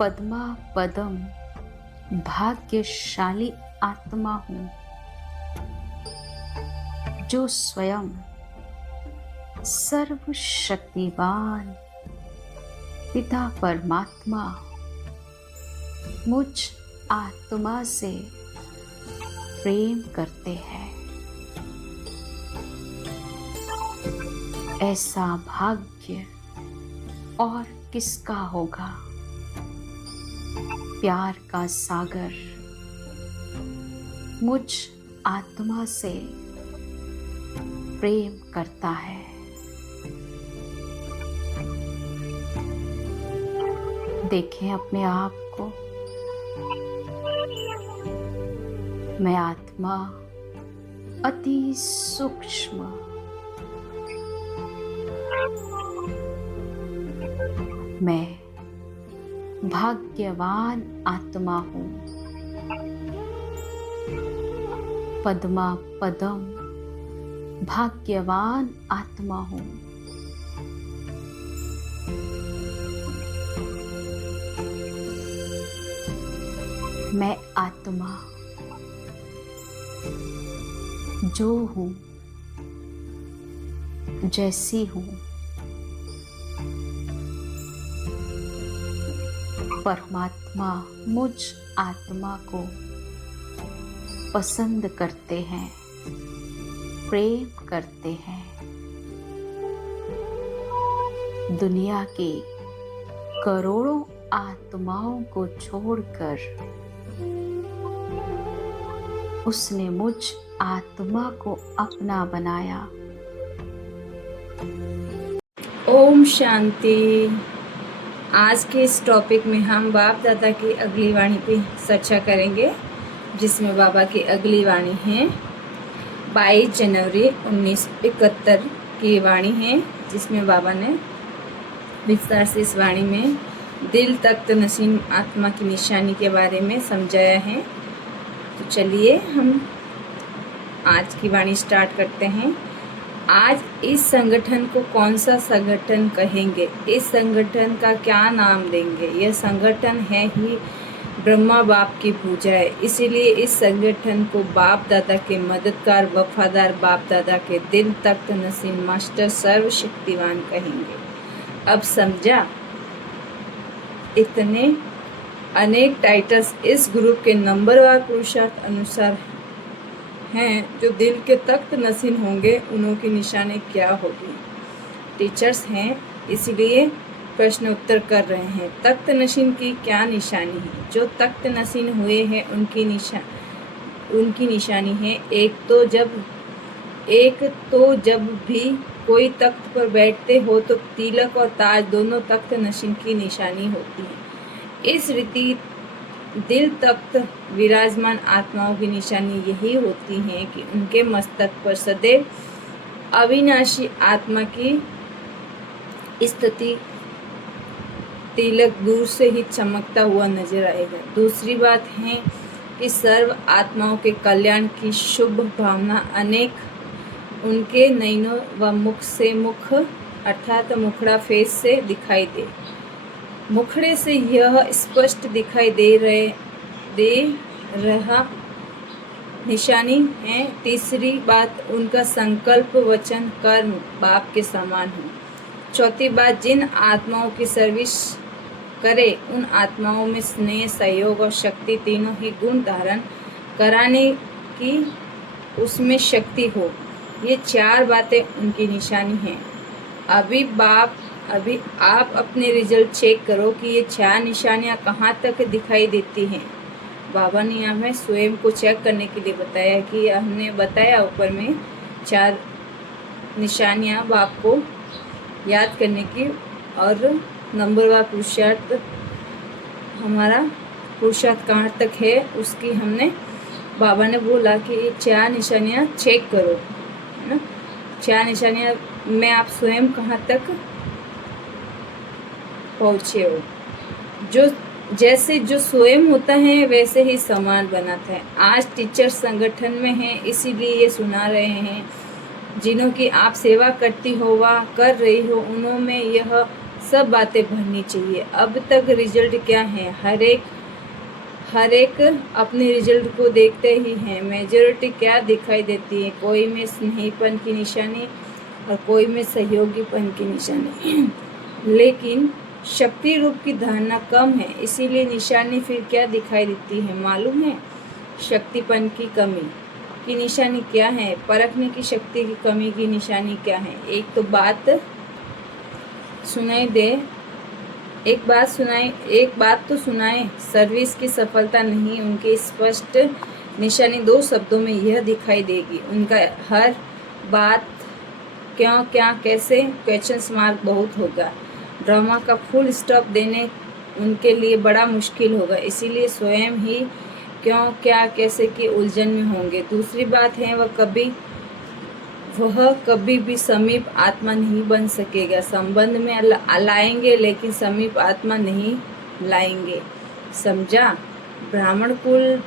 पद्मा पदम भाग्यशाली आत्मा हूँ जो स्वयं सर्वशक्तिवान पिता परमात्मा मुझ आत्मा से प्रेम करते हैं। ऐसा भाग्य और किसका होगा। प्यार का सागर मुझ आत्मा से प्रेम करता है। देखें अपने आप को। मैं आत्मा अति सूक्ष्म मैं भाग्यवान आत्मा हूँ। पद्मा पदम भाग्यवान आत्मा हूँ। मैं आत्मा जो हूँ, जैसी हूँ, परमात्मा मुझ आत्मा को पसंद करते हैं, प्रेम करते हैं। दुनिया की करोड़ों आत्माओं को छोड़कर उसने मुझ आत्मा को अपना बनाया। ओम शांति। आज के इस टॉपिक में हम बाप दादा की अगली वाणी पे चर्चा करेंगे, जिसमें बाबा की अगली वाणी है 22 जनवरी 1971 की वाणी है, जिसमें बाबा ने विस्तार से इस वाणी में दिल तख्त नसीम आत्मा की निशानी के बारे में समझाया है। तो चलिए हम आज की वाणी स्टार्ट करते हैं। आज इस संगठन को कौन सा संगठन कहेंगे, इस संगठन का क्या नाम देंगे। यह संगठन है ही ब्रह्मा बाप की पूजा है, इसीलिए इस संगठन को बाप दादा के मददगार वफादार बाप दादा के दिल तख्त नसीम मास्टर सर्वशक्तिवान कहेंगे। अब समझा। इतने अनेक टाइटल्स इस ग्रुप के नंबरवार पुरुषार्थ अनुसार हैं। जो दिल के तख्त नसीन होंगे उनकी निशानी क्या होगी। टीचर्स हैं, इसलिए प्रश्न उत्तर कर रहे हैं। तख्त नशीन की क्या निशानी है। जो तख्त नसीन हुए हैं उनकी निशानी है एक तो जब भी कोई तख्त पर बैठते हो तो तिलक और ताज दोनों तख्त नशीन की निशानी होती है। इस रीति दिल तख्त विराजमान आत्माओं की निशानी यही होती है कि उनके मस्तक पर सदैव अविनाशी आत्मा की स्थिति तिलक दूर से ही चमकता हुआ नजर आएगा। दूसरी बात है कि सर्व आत्माओं के कल्याण की शुभ भावना अनेक उनके नयनों व मुख से मुख अर्थात मुखड़ा फेस से दिखाई दे। मुखड़े से यह स्पष्ट दिखाई दे रहा निशानी है। तीसरी बात, उनका संकल्प वचन कर्म बाप के समान हो। चौथी बात, जिन आत्माओं की सर्विस करे उन आत्माओं में स्नेह सहयोग और शक्ति तीनों ही गुण धारण कराने की उसमें शक्ति हो। ये चार बातें उनकी निशानी हैं। अभी आप अपने रिजल्ट चेक करो कि ये चार निशानियाँ कहाँ तक दिखाई देती हैं। बाबा ने हमें स्वयं को चेक करने के लिए बताया कि हमने बताया ऊपर में चार निशानियाँ आपको याद करने की, और नंबरवार पुरुषार्थ हमारा पुरुषार्थ कहाँ तक है उसकी हमने बाबा ने बोला कि ये चार निशानियाँ चेक करो, है ना। चार निशानियाँ में आप स्वयं कहाँ तक पहुँचे हो। जो स्वयं होता है वैसे ही समान बनाता है। आज टीचर संगठन में हैं, इसीलिए ये सुना रहे हैं। जिन्हों की आप सेवा करती हो व कर रही हो उन्हों में यह सब बातें भरनी चाहिए। अब तक रिजल्ट क्या है, हर एक अपने रिजल्ट को देखते ही हैं। मेजॉरिटी क्या दिखाई देती है, कोई में स्नेहीपन की निशानी और कोई में सहयोगीपन की निशानी लेकिन शक्ति रूप की धारणा कम है, इसीलिए निशानी फिर क्या दिखाई देती है मालूम है? शक्तिपन की कमी की निशानी क्या है, परखने की शक्ति की कमी की निशानी क्या है? एक बात तो सुनाए। सर्विस की सफलता नहीं, उनकी स्पष्ट निशानी 2 शब्दों में यह दिखाई देगी। उनका हर बात क्यों, क्या, कैसे क्वेश्चन मार्क बहुत होगा। ड्रामा का फुल स्टॉप देने उनके लिए बड़ा मुश्किल होगा, इसीलिए स्वयं ही क्यों, क्या, कैसे की उलझन में होंगे। दूसरी बात है, वह कभी भी समीप आत्मा नहीं बन सकेगा। संबंध में लाएंगे लेकिन समीप आत्मा नहीं लाएंगे, समझा? ब्राह्मण कुल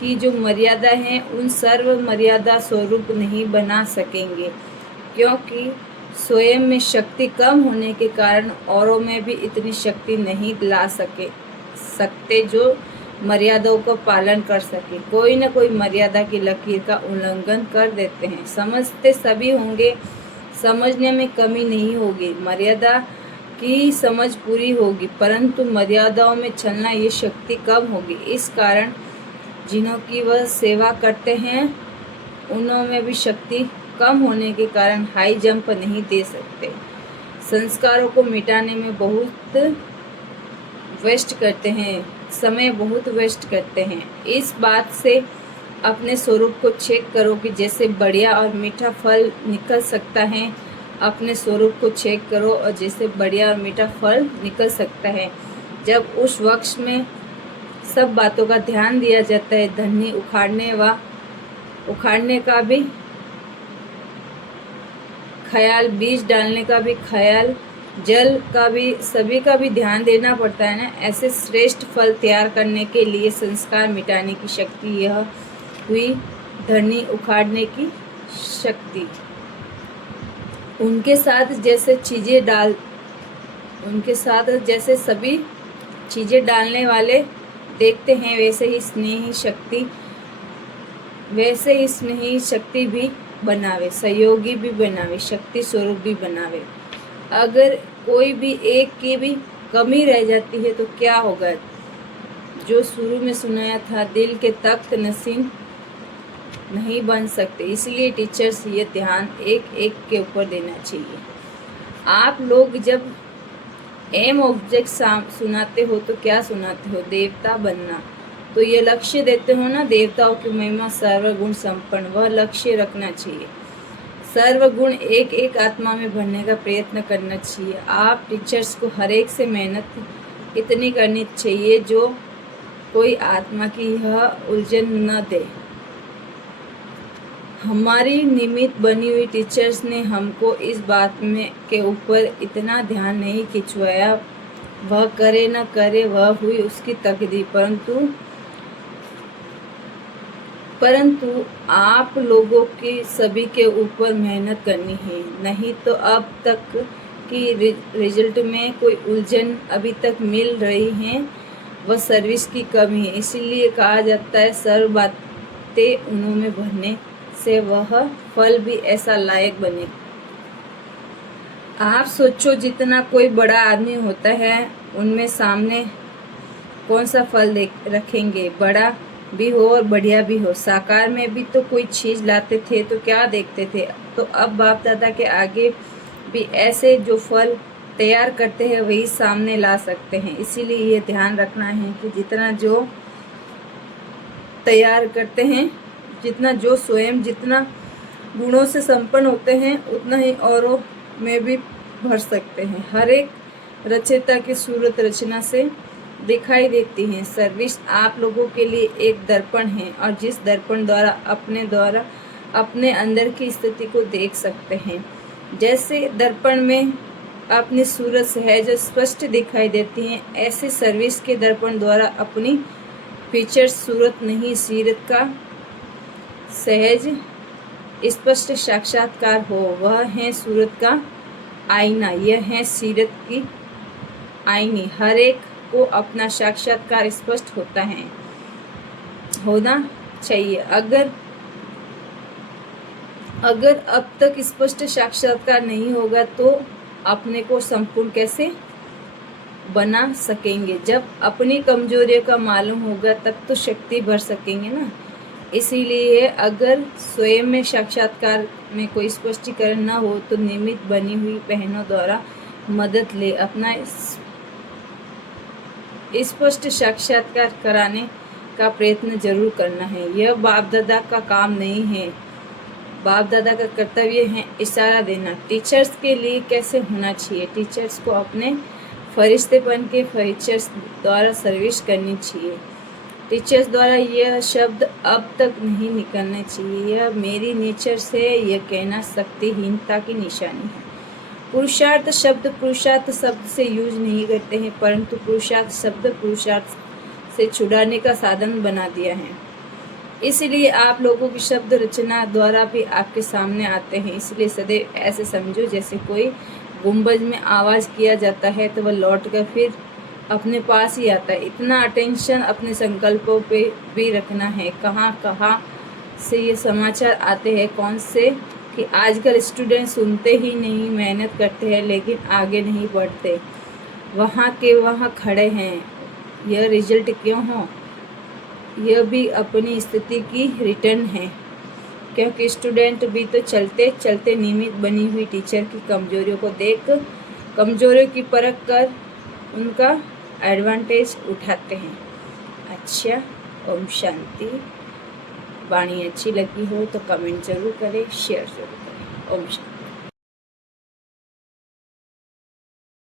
की जो मर्यादा है उन सर्व मर्यादा स्वरूप नहीं बना सकेंगे, क्योंकि स्वयं में शक्ति कम होने के कारण औरों में भी इतनी शक्ति नहीं ला सकते जो मर्यादाओं का पालन कर सके। कोई न कोई मर्यादा की लकीर का उल्लंघन कर देते हैं। समझते सभी होंगे, समझने में कमी नहीं होगी, मर्यादा की समझ पूरी होगी, परंतु मर्यादाओं में चलना ये शक्ति कम होगी। इस कारण जिन्हों की वह सेवा करते हैं उनों में भी शक्ति कम होने के कारण हाई जंप नहीं दे सकते। संस्कारों को मिटाने में बहुत वेस्ट करते हैं, समय बहुत वेस्ट करते हैं। इस बात से अपने स्वरूप को चेक करो कि जैसे बढ़िया और मीठा फल निकल सकता है, अपने स्वरूप को चेक करो और जैसे बढ़िया और मीठा फल निकल सकता है। जब उस वक्त में सब बातों का ध्यान दिया जाता है, धन्नी उखाड़ने का भी ख्याल, बीज डालने का भी ख्याल, जल का भी, सभी का भी ध्यान देना पड़ता है ना। ऐसे श्रेष्ठ फल तैयार करने के लिए संस्कार मिटाने की शक्ति यह हुई धरनी उखाड़ने की शक्ति। उनके साथ जैसे सभी चीज़ें डालने वाले देखते हैं, वैसे ही स्नेही शक्ति भी बनावे, सहयोगी भी बनावे, शक्ति स्वरूप भी बनावे। अगर कोई भी एक की भी कमी रह जाती है तो क्या होगा? जो शुरू में सुनाया था, दिल के तख्त नसीन नहीं बन सकते। इसलिए टीचर्स ये ध्यान एक एक के ऊपर देना चाहिए। आप लोग जब एम ऑब्जेक्ट सुनाते हो तो क्या सुनाते हो? देवता बनना। तो ये लक्ष्य देते हो ना, देवताओं की महिमा सर्वगुण संपन्न, वह लक्ष्य रखना चाहिए। सर्वगुण एक एक आत्मा में भरने का प्रयत्न करना चाहिए। आप टीचर्स को हर एक से मेहनत इतनी करनी चाहिए जो कोई आत्मा की यह उलझन न दे। हमारी निमित्त बनी हुई टीचर्स ने हमको इस बात में के ऊपर इतना ध्यान नहीं खिंचवाया, वह करे न करे वह हुई उसकी तकदीर, परंतु आप लोगों की सभी के ऊपर मेहनत करनी है, नहीं तो अब तक की रिजल्ट में कोई उलझन अभी तक मिल रही है, वह सर्विस की कमी है। इसीलिए कहा जाता है सर्व बातें उन्हों में भरने से वह फल भी ऐसा लायक बने। आप सोचो, जितना कोई बड़ा आदमी होता है उनमें सामने कौन सा फल रखेंगे? बड़ा भी हो और बढ़िया भी हो। साकार में भी तो कोई चीज़ लाते थे तो क्या देखते थे? तो अब बाप दादा के आगे भी ऐसे जो फल तैयार करते हैं वही सामने ला सकते हैं। इसीलिए ये ध्यान रखना है कि जितना जो तैयार करते हैं, जितना जो स्वयं जितना गुणों से संपन्न होते हैं उतना ही औरों में भी भर सकते हैं। हर एक रचयिता की सूरत रचना से दिखाई देती है। सर्विस आप लोगों के लिए एक दर्पण है और जिस दर्पण द्वारा अपने अंदर की स्थिति को देख सकते हैं। जैसे दर्पण में अपनी सूरत सहज स्पष्ट दिखाई देती है, ऐसे सर्विस के दर्पण द्वारा अपनी फीचर सूरत नहीं, सीरत का सहज स्पष्ट साक्षात्कार हो। वह है सूरत का आईना, यह है सीरत की आईनी, हर एक को अपना साक्षात्कार स्पष्ट होना चाहिए। अगर अब तक स्पष्ट साक्षात्कार नहीं होगा तो अपने को संपूर्ण कैसे बना सकेंगे? जब अपनी कमजोरियों का मालूम होगा तब तो शक्ति भर सकेंगे ना। इसीलिए अगर स्वयं में साक्षात्कार में कोई स्पष्टीकरण न हो तो नियमित बनी हुई बहनों द्वारा मदद ले अपना स्पष्ट साक्षात्कार कराने का प्रयत्न जरूर करना है। यह बाप दादा का काम नहीं है, बाप दादा का कर्तव्य है इशारा देना। टीचर्स के लिए कैसे होना चाहिए? टीचर्स को अपने फरिश्तेपन के फीचर्स द्वारा सर्विस करनी चाहिए। टीचर्स द्वारा यह शब्द अब तक नहीं निकलने चाहिए, यह मेरी नेचर से यह कहना शक्तिहीनता की निशानी है। पुरुषार्थ शब्द से यूज नहीं करते हैं, परंतु पुरुषार्थ शब्द पुरुषार्थ से छुड़ाने का साधन बना दिया है। इसलिए आप लोगों की शब्द रचना द्वारा भी आपके सामने आते हैं। इसलिए सदैव ऐसे समझो जैसे कोई गुंबज में आवाज़ किया जाता है तो वह लौट कर फिर अपने पास ही आता है। इतना अटेंशन अपने संकल्पों पे भी रखना है। कहाँ से ये समाचार आते हैं, कौन से, कि आजकल स्टूडेंट सुनते ही नहीं, मेहनत करते हैं लेकिन आगे नहीं बढ़ते, वहाँ के वहाँ खड़े हैं। यह रिजल्ट क्यों हो? यह भी अपनी स्थिति की रिटर्न है, क्योंकि स्टूडेंट भी तो चलते चलते नियमित बनी हुई टीचर की कमजोरियों को देख कमजोरियों की परख कर उनका एडवांटेज उठाते हैं। अच्छा, ओम शांति। वाणी अच्छी लगी हो तो कमेंट जरूर करें, शेयर जरूर करें। ओम शांति।